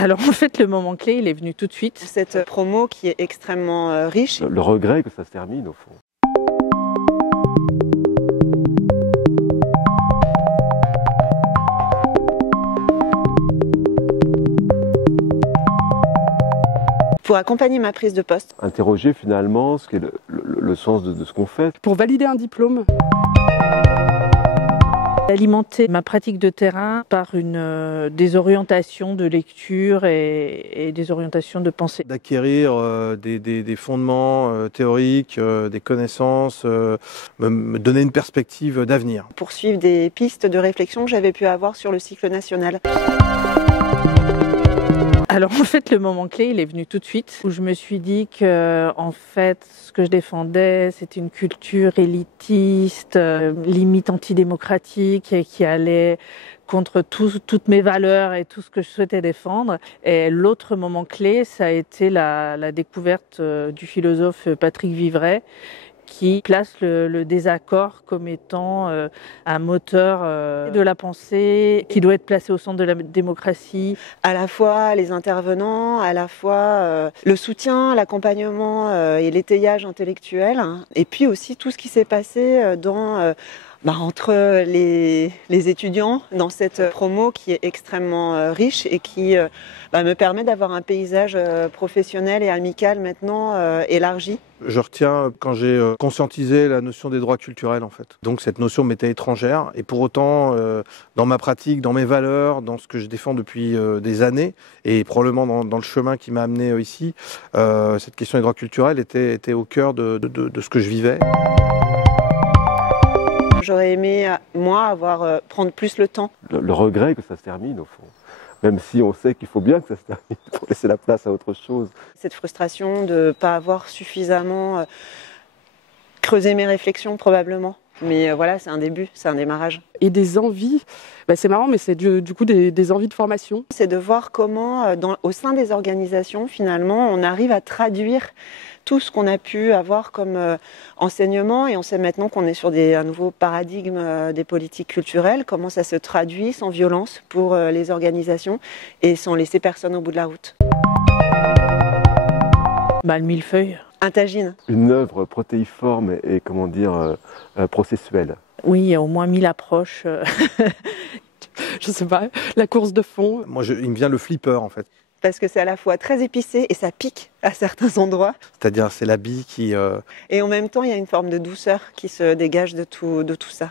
Alors en fait, le moment clé, il est venu tout de suite. Cette promo qui est extrêmement riche. Le regret que ça se termine au fond. Pour accompagner ma prise de poste. Interroger finalement ce qu'est le sens de ce qu'on fait. Pour valider un diplôme. Alimenter ma pratique de terrain par des orientations de lecture et des orientations de pensée. D'acquérir des fondements théoriques, des connaissances, me donner une perspective d'avenir. Poursuivre des pistes de réflexion que j'avais pu avoir sur le cycle national. Alors en fait, le moment clé, il est venu tout de suite, où je me suis dit que en fait, ce que je défendais, c'était une culture élitiste, limite antidémocratique, et qui allait contre toutes mes valeurs et tout ce que je souhaitais défendre. Et l'autre moment clé, ça a été la découverte du philosophe Patrick Vivray, qui place le désaccord comme étant un moteur de la pensée, qui doit être placé au centre de la démocratie. À la fois les intervenants, à la fois le soutien, l'accompagnement et l'étayage intellectuel, et puis aussi tout ce qui s'est passé entre les étudiants dans cette promo qui est extrêmement riche et qui me permet d'avoir un paysage professionnel et amical maintenant élargi. Je retiens quand j'ai conscientisé la notion des droits culturels en fait. Donc cette notion m'était étrangère et pour autant dans ma pratique, dans mes valeurs, dans ce que je défends depuis des années et probablement dans le chemin qui m'a amené ici, cette question des droits culturels était au cœur de ce que je vivais. J'aurais aimé, moi, prendre plus le temps. Le regret que ça se termine au fond. Même si on sait qu'il faut bien que ça se termine pour laisser la place à autre chose. Cette frustration de ne pas avoir suffisamment creusé mes réflexions probablement. Mais voilà, c'est un début, c'est un démarrage. Et des envies, c'est marrant, mais c'est du coup des envies de formation. C'est de voir comment, au sein des organisations, finalement, on arrive à traduire tout ce qu'on a pu avoir comme enseignement. Et on sait maintenant qu'on est sur un nouveau paradigme des politiques culturelles, comment ça se traduit sans violence pour les organisations et sans laisser personne au bout de la route. Le millefeuille. Un tagine. Une œuvre protéiforme et processuelle. Oui, il y a au moins 1000 approches. Je sais pas, la course de fond. Moi, il me vient le flipper en fait. Parce que c'est à la fois très épicé et ça pique à certains endroits. C'est-à-dire c'est la bille qui... Et en même temps, il y a une forme de douceur qui se dégage de tout ça.